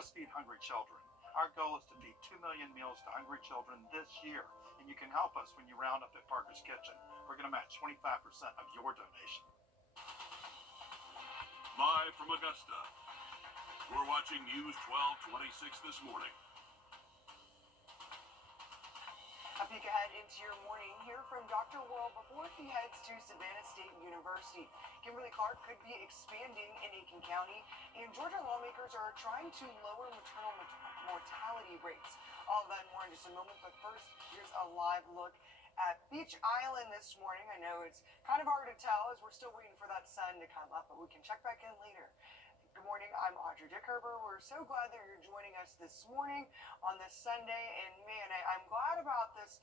us feed hungry children. Our goal is to feed 2 million meals to hungry children this year, and you can help us when you round up at Parker's Kitchen. We're going to match 25% of your donation. Live from Augusta, we're watching News 1226 this morning. A peek ahead into your morning here from Dr. World before he heads to Savannah State University. Kimberly-Clark could be expanding in Aiken County, and Georgia lawmakers are trying to lower maternal mortality rates. All of that and more in just a moment, but first, here's a live look at Beach Island this morning. I know it's kind of hard to tell as we're still waiting for that sun to come up, but we can check back in later. Good morning, I'm Audrey Dickerber. We're so glad that you're joining us this morning on this Sunday, and man, I'm glad about this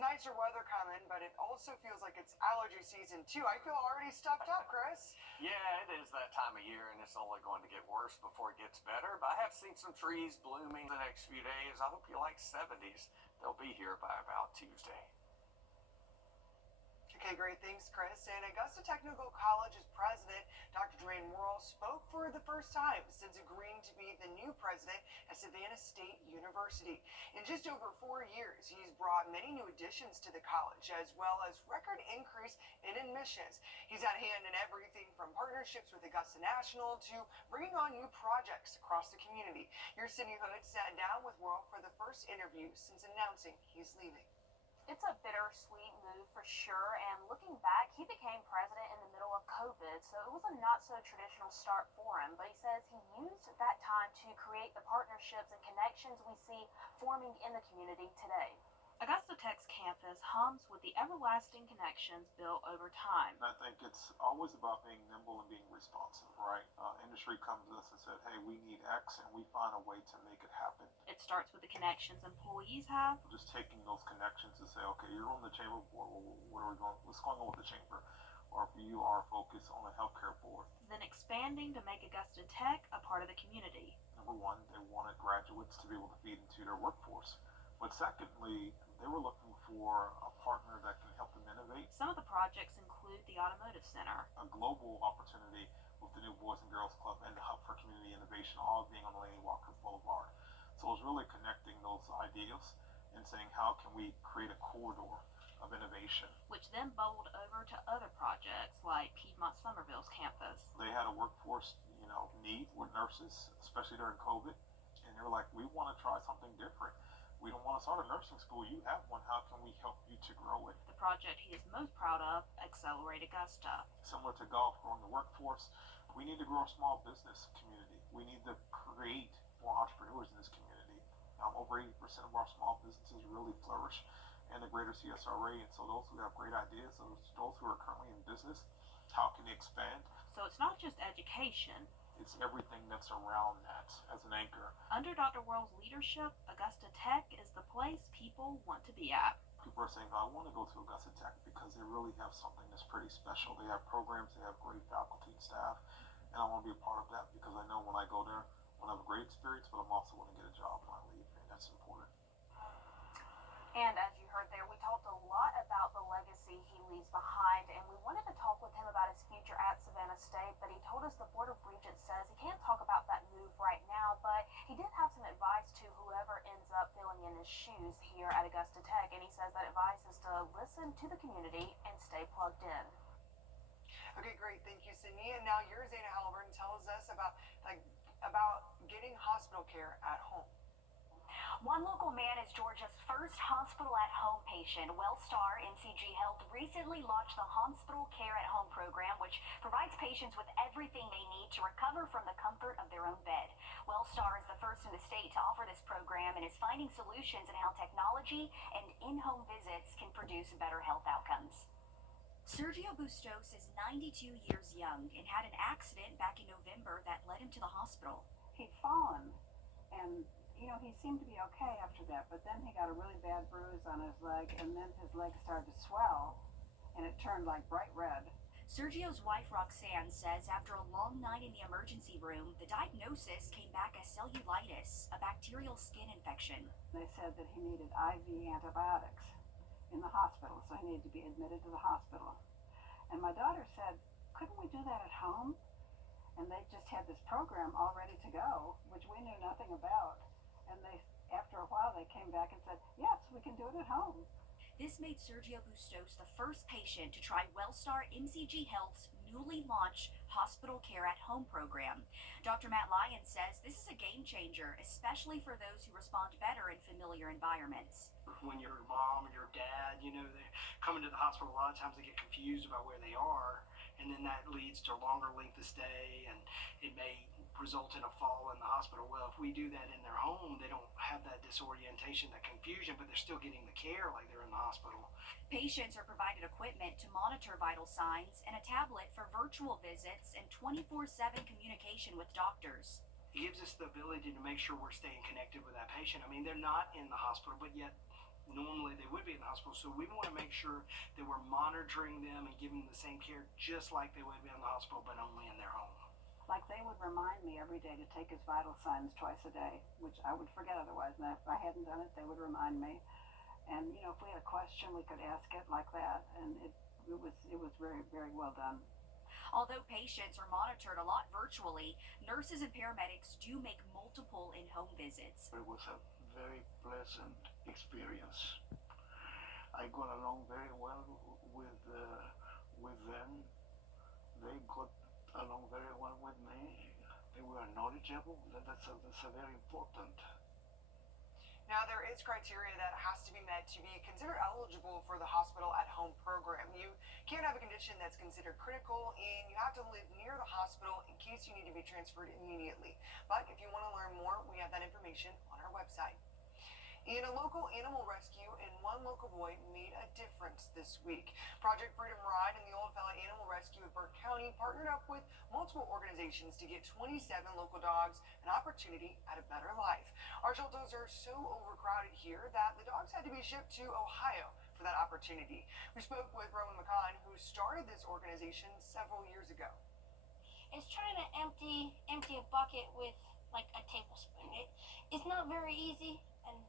nicer weather coming, but it also feels like it's allergy season too. I feel already stuffed up, Chris. Yeah, it is that time of year, and it's only going to get worse before it gets better, but I have seen some trees blooming the next few days. I hope you like 70s. They'll be here by about Tuesday. Okay, great. Thanks, Chris. And Augusta Technical College's president, Dr. Dwayne Morrill, spoke for the first time since agreeing to be the new president at Savannah State University. In just over 4 years, he's brought many new additions to the college, as well as record increase in admissions. He's had a hand in everything from partnerships with Augusta National to bringing on new projects across the community. Your Cindy Hood sat down with Morrill for the first interview since announcing he's leaving. It's a bittersweet move for sure, and looking back, he became president in the middle of COVID, so it was a not-so-traditional start for him, but he says he used that time to create the partnerships and connections we see forming in the community today. Augusta Tech's campus hums with the everlasting connections built over time. I think it's always about being nimble and being responsive, right? Industry comes to us and said, hey, we need X, and we find a way to make it happen. It starts with the connections employees have. Just taking those connections to say, okay, you're on the chamber board, well, what are we going, what's going on with the chamber? Or if you are focused on a healthcare board. Then expanding to make Augusta Tech a part of the community. Number one, they wanted graduates to be able to feed into their workforce. But secondly, they were looking for a partner that can help them innovate. Some of the projects include the Automotive Center. A global opportunity with the new Boys and Girls Club and the Hub for Community Innovation, all being on Laney Walker Boulevard. So it's really connecting those ideas and saying, how can we create a corridor of innovation? Which then bubbled over to other projects like Piedmont Somerville's campus. They had a workforce, need with nurses, especially during COVID. And they were like, we want to try something different. We don't want to start a nursing school. You have one. How can we help you to grow it? The project he is most proud of, Accelerate Augusta. Similar to golf, growing the workforce, we need to grow a small business community. We need to create more entrepreneurs in this community. Over 80% of our small businesses really flourish in the greater CSRA. And so those who have great ideas, those who are currently in business, how can they expand? So it's not just education. It's everything that's around that as an anchor. Under Dr. World's leadership, Augusta Tech is the place people want to be at. People are saying, I want to go to Augusta Tech because they really have something that's pretty special. They have programs, they have great faculty and staff, and I want to be a part of that because I know when I go there, I'm going to have a great experience, but I'm also going to get a job when I leave, and that's important. And as you heard there, we talked a lot about the legacy he leaves behind, and we wanted to talk with him about his future at Savannah State, but he told us the Board of Regents says he can't talk about that move right now, but he did have some advice to whoever ends up filling in his shoes here at Augusta Tech, and he says that advice is to listen to the community and stay plugged in. Okay, great. Thank you, Sydney. And now your Zana Halliburton tells us about getting hospital care at home. One local man is Georgia's first hospital-at-home patient. Wellstar NCG Health recently launched the Hospital Care at Home program, which provides patients with everything they need to recover from the comfort of their own bed. Wellstar is the first in the state to offer this program and is finding solutions in how technology and in-home visits can produce better health outcomes. Sergio Bustos is 92 years young and had an accident back in November that led him to the hospital. He'd fallen, and he seemed to be okay after that, but then he got a really bad bruise on his leg, and then his leg started to swell, and it turned like bright red. Sergio's wife, Roxanne, says after a long night in the emergency room, the diagnosis came back as cellulitis, a bacterial skin infection. They said that he needed IV antibiotics in the hospital, so he needed to be admitted to the hospital. And my daughter said, couldn't we do that at home? and they just had this program all ready to go, which we knew nothing about. And they, after a while, they came back and said, yes, we can do it at home. This made Sergio Bustos the first patient to try Wellstar MCG Health's newly launched hospital care at home program. Dr. Matt Lyons says this is a game changer, especially for those who respond better in familiar environments. When your mom or your dad, you know, they're coming to the hospital, a lot of times they get confused about where they are, and then that leads to a longer length of stay, and it may result in a fall in the hospital. Well, if we do that in their home, they don't have that disorientation, that confusion, but they're still getting the care like they're in the hospital. Patients are provided equipment to monitor vital signs and a tablet for virtual visits and 24/7 communication with doctors. It gives us the ability to make sure we're staying connected with that patient. I mean, they're not in the hospital, but yet normally they would be in the hospital. So we want to make sure that we're monitoring them and giving them the same care just like they would be in the hospital, but only in their home. Like they would remind me every day to take his vital signs twice a day, which I would forget otherwise. And if I hadn't done it, they would remind me. And you know, if we had a question, we could ask it like that, and it was very, very well done. Although patients are monitored a lot virtually, nurses and paramedics do make multiple in-home visits. It was a very pleasant experience. I got along very well with them. They got along very well with me. They were knowledgeable. That's a very important. Now, there is criteria that has to be met to be considered eligible for the hospital at home program. You can't have a condition that's considered critical, and you have to live near the hospital in case you need to be transferred immediately. But if you want to learn more, we have that information on our website. In a local animal rescue and one local boy made a difference this week. Project Freedom Ride and the Old Fella Animal Rescue of Burke County partnered up with multiple organizations to get 27 local dogs an opportunity at a better life. Our shelters are so overcrowded here that the dogs had to be shipped to Ohio for that opportunity. We spoke with Roman McCann, who started this organization several years ago. It's trying to empty a bucket with like a tablespoon. It's not very easy, and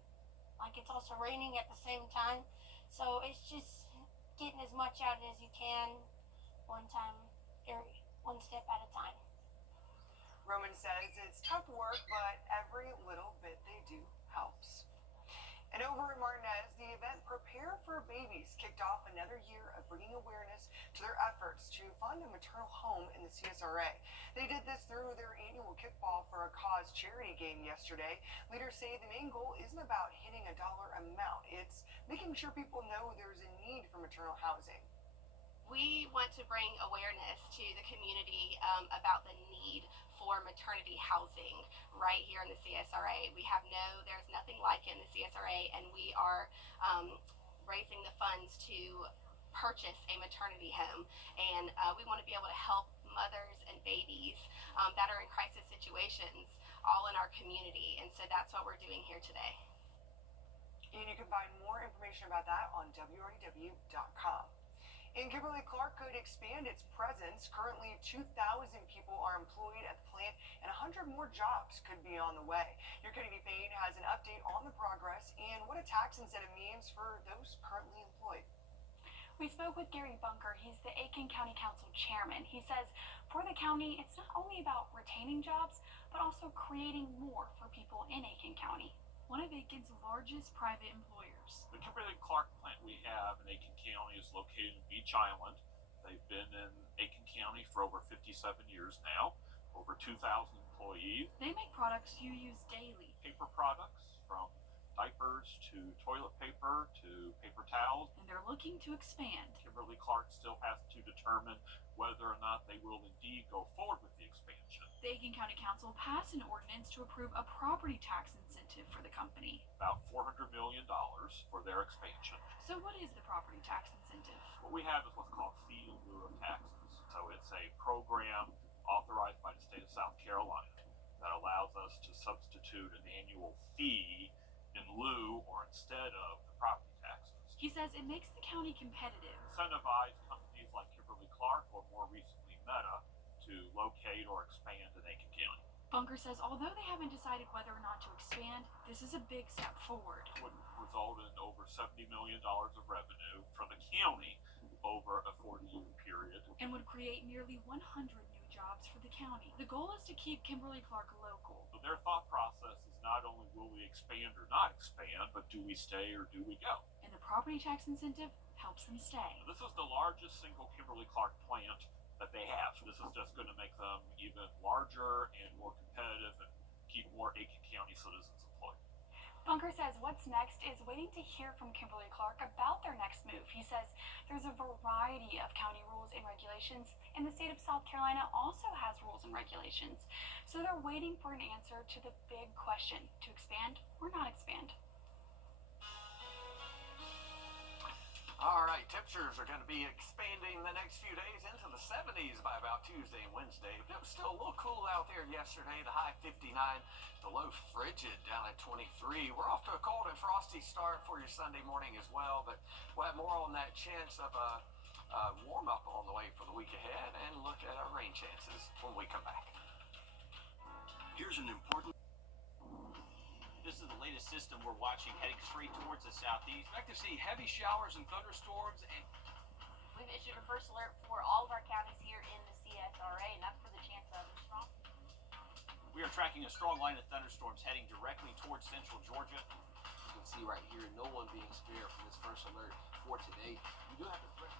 like it's also raining at the same time, so it's just getting as much out as you can, one step at a time. Roman says it's tough work, but every little bit they do helps. And over in Martinez, the event Prepare for Babies kicked off another year of bringing awareness to their efforts to fund a maternal home in the CSRA. They did this through their annual Kickball for a Cause charity game yesterday. Leaders say the main goal isn't about hitting a dollar amount. It's making sure people know there's a need for maternal housing. We want to bring awareness to the community about the need for maternity housing right here in the CSRA. There's nothing like it in the CSRA, and we are raising the funds to purchase a maternity home. And we want to be able to help mothers and babies that are in crisis situations all in our community. And so that's what we're doing here today. And you can find more information about that on Wrdw.com. And Kimberly-Clark could expand its presence. Currently, 2,000 people are employed at the plant, and 100 more jobs could be on the way. Your Kennedy Payne has an update on the progress and what a tax incentive means for those currently employed. We spoke with Gary Bunker. He's the Aiken County Council chairman. He says for the county, it's not only about retaining jobs, but also creating more for people in Aiken County, one of Aiken's largest private employers. The Kimberly-Clark plant we have in Aiken County is located in Beach Island. They've been in Aiken County for over 57 years now, over 2,000 employees. They make products you use daily. Paper products, from diapers to toilet paper to paper towels. And they're looking to expand. Kimberly-Clark still has to determine whether or not they will indeed go forward with the expansion. The Aiken County Council passed an ordinance to approve a property tax incentive for the company. About $400 million for their expansion. So what is the property tax incentive? What we have is what's called fee in lieu of taxes. So it's a program authorized by the state of South Carolina that allows us to substitute an annual fee in lieu or instead of the property taxes. He says it makes the county competitive. Incentivize companies like Kimberly-Clark or more recently Meta to locate or expand in Aiken County. Bunker says although they haven't decided whether or not to expand, this is a big step forward. It would result in over $70 million of revenue for the county over a 40-year period. And would create nearly 100 new jobs for the county. The goal is to keep Kimberly-Clark local. So their thought process is not only will we expand or not expand, but do we stay or do we go? And the property tax incentive helps them stay. This is the largest single Kimberly-Clark plant that they have. So this is just going to make them even larger and more competitive and keep more Aiken County citizens employed. Bunker says what's next is waiting to hear from Kimberly-Clark about their next move. He says there's a variety of county rules and regulations, and the state of South Carolina also has rules and regulations. So they're waiting for an answer to the big question, to expand or not expand. All right, temperatures are going to be expanding the next few days into the 70s by about Tuesday and Wednesday. It was still a little cool out there yesterday, the high 59, the low frigid down at 23. We're off to a cold and frosty start for your Sunday morning as well, but we'll have more on that chance of a warm up on the way for the week ahead and look at our rain chances when we come back. Here's an important. This is the latest system we're watching heading straight towards the southeast. Expect to see heavy showers and thunderstorms. And we've issued a first alert for all of our counties here in the CSRA, and that's for the chance of strong. We are tracking a strong line of thunderstorms heading directly towards central Georgia. You can see right here, no one being spared from this first alert for today. We do have the threat.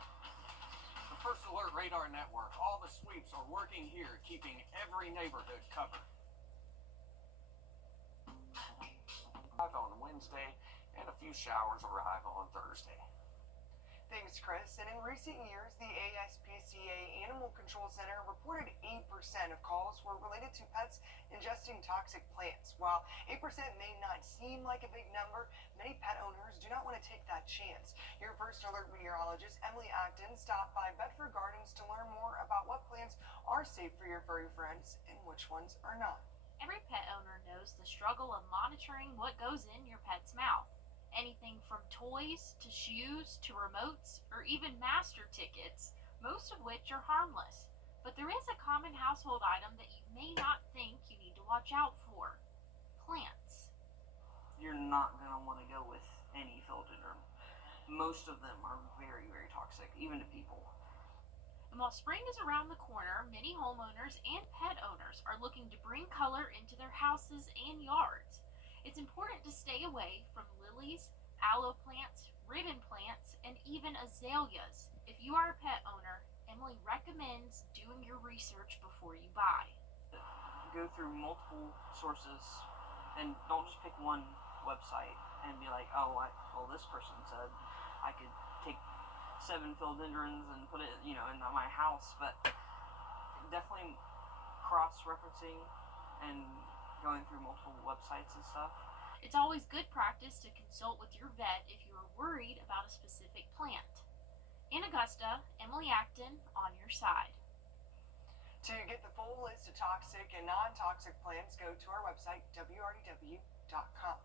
The First Alert Radar Network, all the sweeps are working here, keeping every neighborhood covered. On Wednesday, and a few showers arrive on Thursday. Thanks, Chris. And in recent years, the ASPCA Animal Control Center reported 8% of calls were related to pets ingesting toxic plants. While 8% may not seem like a big number, many pet owners do not want to take that chance. Your First Alert meteorologist, Emily Acton, stopped by Bedford Gardens to learn more about what plants are safe for your furry friends and which ones are not. Every pet owner knows the struggle of monitoring what goes in your pet's mouth. Anything from toys to shoes to remotes or even master tickets, most of which are harmless. But there is a common household item that you may not think you need to watch out for: plants. You're not going to want to go with any philodendron. Most of them are very, very toxic, even to people. And while spring is around the corner, many homeowners and pet owners are looking to bring color into their houses and yards. It's important to stay away from lilies, aloe plants, ribbon plants, and even azaleas. If you are a pet owner, Emily recommends doing your research before you buy. Go through multiple sources and don't just pick one website and be like, oh, well, this person said I could take 7 philodendrons and put it, in my house, but definitely cross-referencing and going through multiple websites and stuff. It's always good practice to consult with your vet if you are worried about a specific plant. In Augusta, Emily Acton on your side. To get the full list of toxic and non-toxic plants, go to our website, wrdw.com.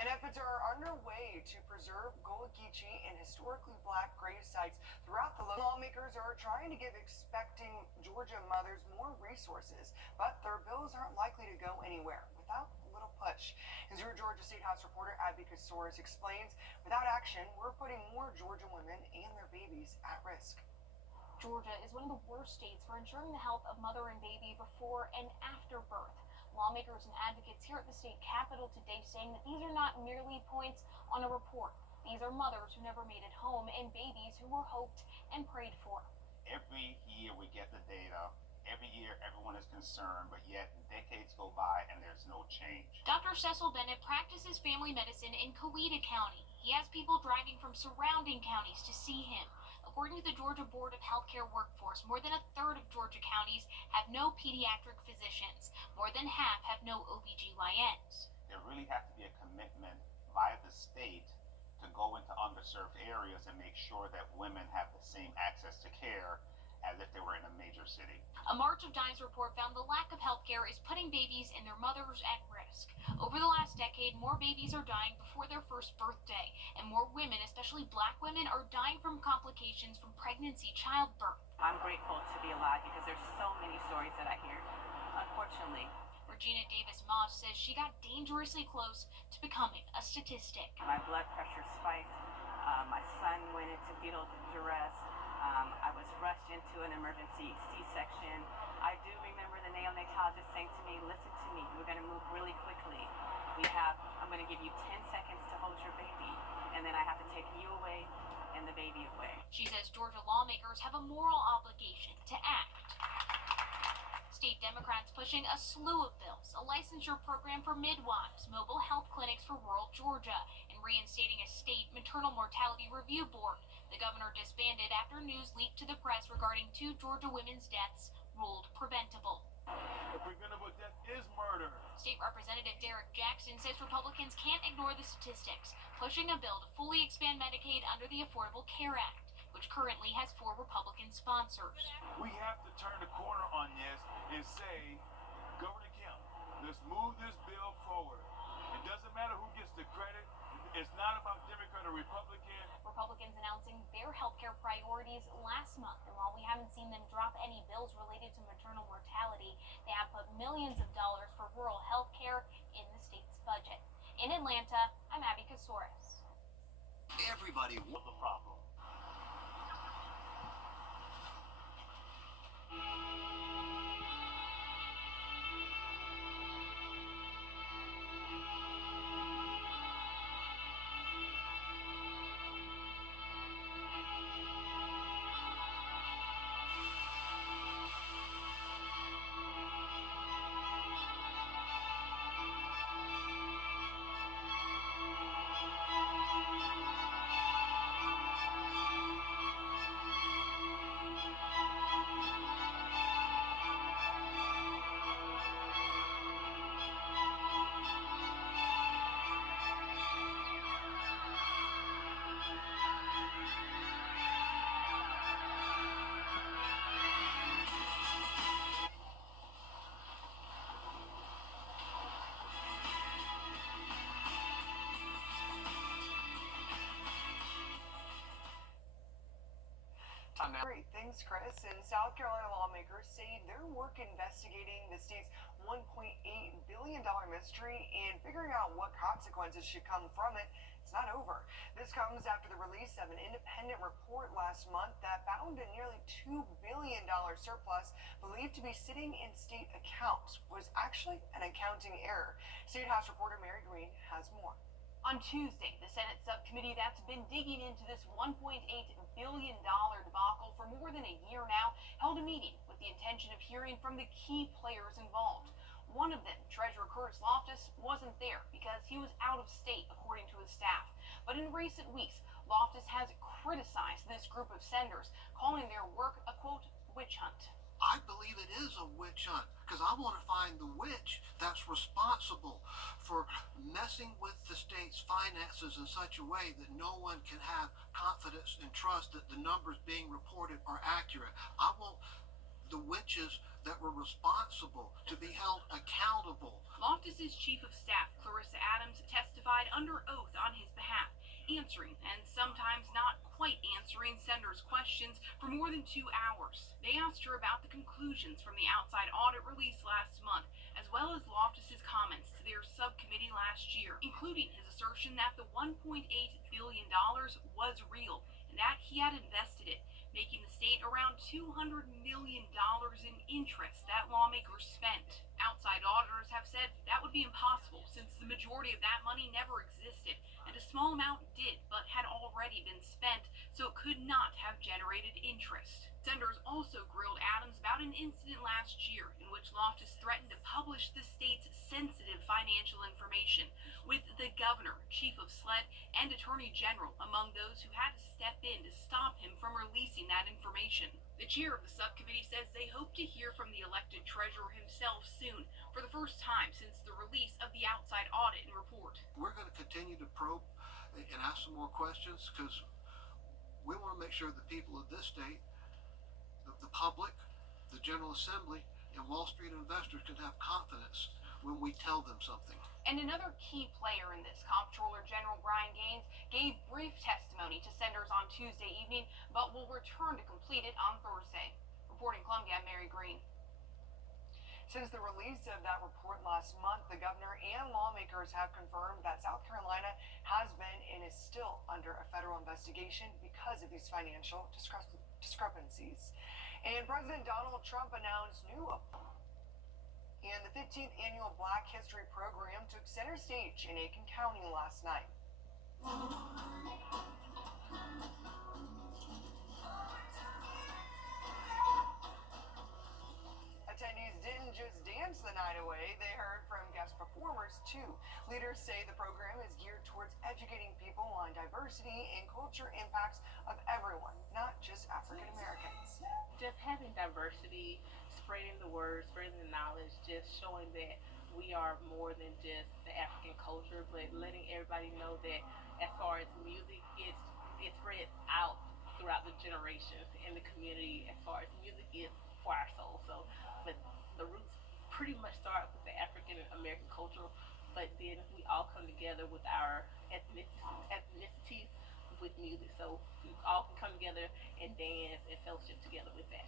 And efforts are underway to preserve Gullah Geechee and historically black grave sites throughout the lawmakers are trying to give expecting Georgia mothers more resources, but their bills aren't likely to go anywhere without a little push. As your Georgia State House reporter Abby Kasoris explains, without action, we're putting more Georgia women and their babies at risk. Georgia is one of the worst states for ensuring the health of mother and baby before and after birth. Lawmakers and advocates here at the state capitol today saying that these are not merely points on a report. These are mothers who never made it home and babies who were hoped and prayed for. Every year we get the data. Every year everyone is concerned, but yet decades go by and there's no change. Dr. Cecil Bennett practices family medicine in Coweta County. He has people driving from surrounding counties to see him. According to the Georgia Board of Healthcare Workforce, more than a third of Georgia counties have no pediatric physicians. More than half have no OBGYNs. There really has to be a commitment by the state to go into underserved areas and make sure that women have the same access to care as if they were in a major city. A March of Dimes report found the lack of health care is putting babies and their mothers at risk. Over the last decade, more babies are dying before their first birthday, and more women, especially black women, are dying from complications from pregnancy, childbirth. I'm grateful to be alive because there's so many stories that I hear, unfortunately. Regina Davis-Moss says she got dangerously close to becoming a statistic. My blood pressure spiked. My son went into fetal duress. I was rushed into an emergency C-section. I do remember the neonatologist saying to me, listen to me, we're going to move really quickly. I'm going to give you 10 seconds to hold your baby, and then I have to take you away and the baby away. She says Georgia lawmakers have a moral obligation to act. State Democrats pushing a slew of bills, a licensure program for midwives, mobile health clinics for rural Georgia, and reinstating a state maternal mortality review board. The governor disbanded after news leaked to the press regarding 2 Georgia women's deaths ruled preventable. A preventable death is murder. State Representative Derek Jackson says Republicans can't ignore the statistics, pushing a bill to fully expand Medicaid under the Affordable Care Act, which currently has 4 Republican sponsors. We have to turn the corner on this and say, Governor Kemp, let's move this bill forward. It doesn't matter who gets the credit. It's not about Democrat or Republican. Republicans announcing their healthcare priorities last month, and while we haven't seen them drop any bills related to maternal mortality, they have put millions of dollars for rural healthcare in the state's budget. In Atlanta, I'm Abby Kasouris. Everybody wants the problem. Great, thanks, Chris. And South Carolina lawmakers say their work investigating the state's $1.8 billion mystery and figuring out what consequences should come from it, it's not over. This comes after the release of an independent report last month that found a nearly $2 billion surplus believed to be sitting in state accounts was actually an accounting error. State House reporter Mary Green has more. On Tuesday, the Senate subcommittee that's been digging into this $1.8 billion debacle for more than a year now held a meeting with the intention of hearing from the key players involved. One of them, Treasurer Curtis Loftus, wasn't there because he was out of state, according to his staff. But in recent weeks, Loftus has criticized this group of senators, calling their work a, quote, witch hunt. I believe it is a witch hunt because I want to find the witch that's responsible for messing with the state's finances in such a way that no one can have confidence and trust that the numbers being reported are accurate. I want the witches that were responsible to be held accountable. Loftus's chief of staff, Clarissa Adams, testified under oath on his behalf, answering and sometimes not quite answering senators' questions for more than 2 hours. They asked her about the conclusions from the outside audit released last month, as well as Loftus's comments to their subcommittee last year, including his assertion that the $1.8 billion was real and that he had invested it, making the state around $200 million in interest that lawmakers spent. Outside auditors have said that would be impossible since the majority of that money never existed, and a small amount did but had already been spent, so it could not have generated interest. Senators also grilled Adams about an incident last year in which Loftus threatened to publish the state's sensitive financial information, with the governor, chief of SLED, and attorney general among those who had to step in to stop him from releasing that information. The chair of the subcommittee says they hope to hear from the elected treasurer himself soon, for the first time since the release of the outside audit and report. We're going to continue to probe and ask some more questions because we want to make sure the people of this state, the public, the General Assembly, and Wall Street investors can have confidence when we tell them something. And another key player in this, Comptroller General Brian Gaines, gave brief testimony to senators on Tuesday evening, but will return to complete it on Thursday. Reporting Columbia, I'm Mary Green. Since the release of that report last month, the governor and lawmakers have confirmed that South Carolina has been and is still under a federal investigation because of these financial discrepancies. And President Donald Trump announced and the 15th annual Black History program took center stage in Aiken County last night. Attendees didn't just dance the night away, they heard from guest performers too. Leaders say the program is geared towards educating people on diversity and culture impacts of everyone, not just African Americans. Just having diversity, spreading the word, spreading the knowledge, just showing that we are more than just the African culture, but letting everybody know that as far as music, it spreads out throughout the generations in the community as far as music is for our soul. So, but the roots pretty much start with the African American culture, but then we all come together with our ethnicities with music. So we all can come together and dance and fellowship together with that.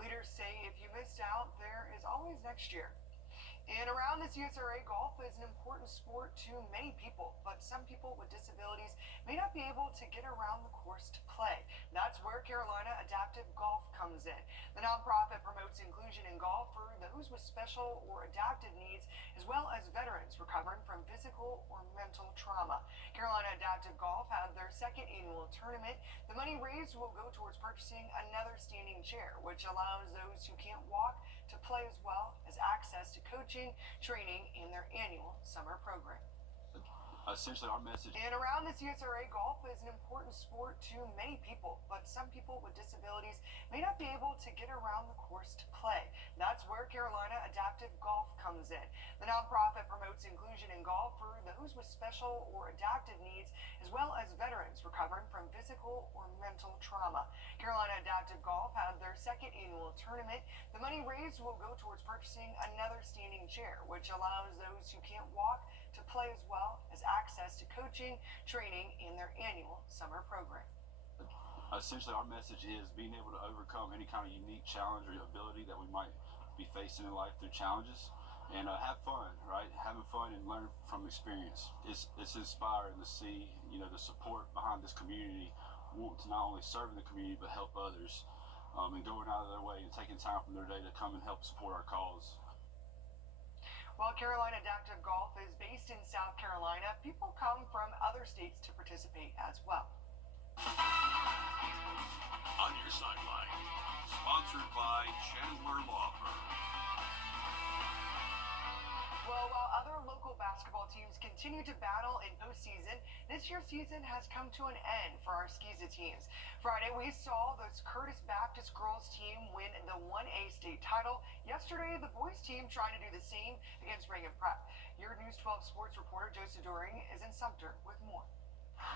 Leaders say if you missed out, there is always next year. And around the CSRA, golf is an important sport to many people, but some people with disabilities may not be able to get around the course to play. That's where Carolina Adaptive Golf comes in. The nonprofit promotes inclusion in golf for those with special or adaptive needs, as well as veterans recovering from physical or mental trauma. Carolina Adaptive Golf had their second annual tournament. The money raised will go towards purchasing another standing chair, which allows those who can't walk to play, as well as access to coaching, training, and their annual summer program. Essentially, our message. And around the CSRA, golf is an important sport to many people, but some people with disabilities may not be able to get around the course to play. That's where Carolina Adaptive Golf comes in. The nonprofit promotes inclusion in golf for those with special or adaptive needs, as well as veterans recovering from physical or mental trauma. Carolina Adaptive Golf had their second annual tournament. The money raised will go towards purchasing another standing chair, which allows those who can't walk to play, as well as access to coaching, training, and their annual summer program. Essentially, our message is being able to overcome any kind of unique challenge or ability that we might be facing in life through challenges, and have fun, right? Having fun and learn from experience. It's inspiring to see, the support behind this community, want to not only serve in the community but help others, and going out of their way and taking time from their day to come and help support our cause. While Carolina Adaptive Golf is based in South Carolina, people come from other states to participate as well. On Your Sideline, sponsored by Chandler Law Firm. Well, while other local basketball teams continue to battle in postseason, this year's season has come to an end for our Skeeza teams. Friday, we saw the Curtis Baptist girls team win the 1A state title. Yesterday, the boys team tried to do the same against Reagan Prep. Your News 12 sports reporter, Joseph Doring, is in Sumter with more.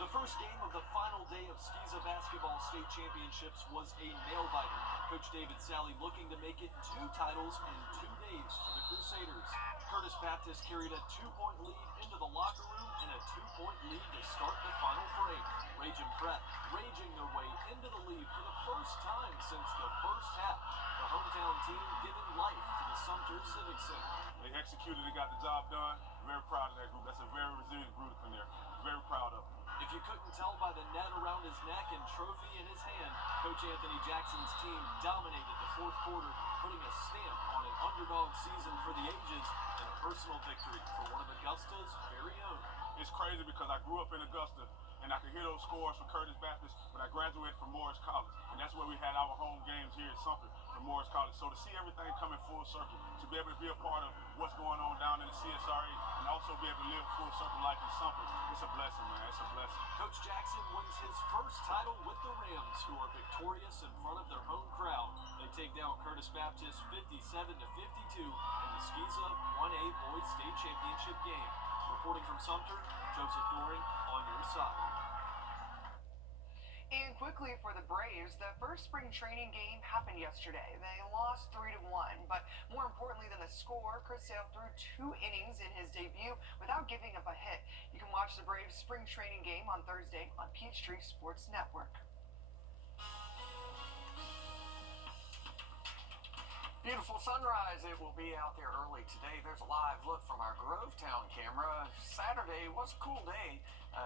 The first game of the final day of Skeeza basketball state championships was a nail-biter. Coach David Sally looking to make it 2 titles in 2 days for the Crusaders. Curtis Baptist carried a 2-point lead into the locker room and a 2-point lead to start the final frame. Ragin' Prep raging their way into the lead for the first time since the first half. The hometown team giving life to the Sumter Civic Center. They executed and got the job done. Very proud of that group. That's a very resilient group in there. Very proud of them. If you couldn't tell by the net around his neck and trophy in his hand, Coach Anthony Jackson's team dominated the fourth quarter, putting a stamp on an underdog season for the ages and a personal victory for one of Augusta's very own. It's crazy because I grew up in Augusta, and I could hear those scores from Curtis Baptist when I graduated from Morris College. And that's where we had our home games here at Sumter from Morris College. So to see everything coming full circle, to be able to be a part of what's going on down in the CSRA, and also be able to live full circle life in Sumter, it's a blessing, man. It's a blessing. Coach Jackson wins his first title with the Rams, who are victorious in front of their home crowd. They take down Curtis Baptist 57-52 in the Skeeza 1A Boys State Championship game. Reporting from Sumter, Joseph Doring on your side. And quickly for the Braves, the first spring training game happened yesterday. They lost 3-1, but more importantly than the score, Chris Sale threw 2 innings in his debut without giving up a hit. You can watch the Braves spring training game on Thursday on Peachtree Sports Network. Beautiful sunrise. It will be out there early today. There's a live look from our Grovetown camera. Saturday was a cool day.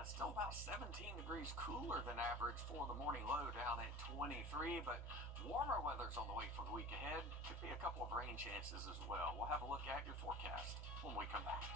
Still about 17 degrees cooler than average for the morning low, down at 23, but Warmer weather's on the way for the week ahead. Could be a couple of rain chances as well. We'll have a look at your forecast when we come back.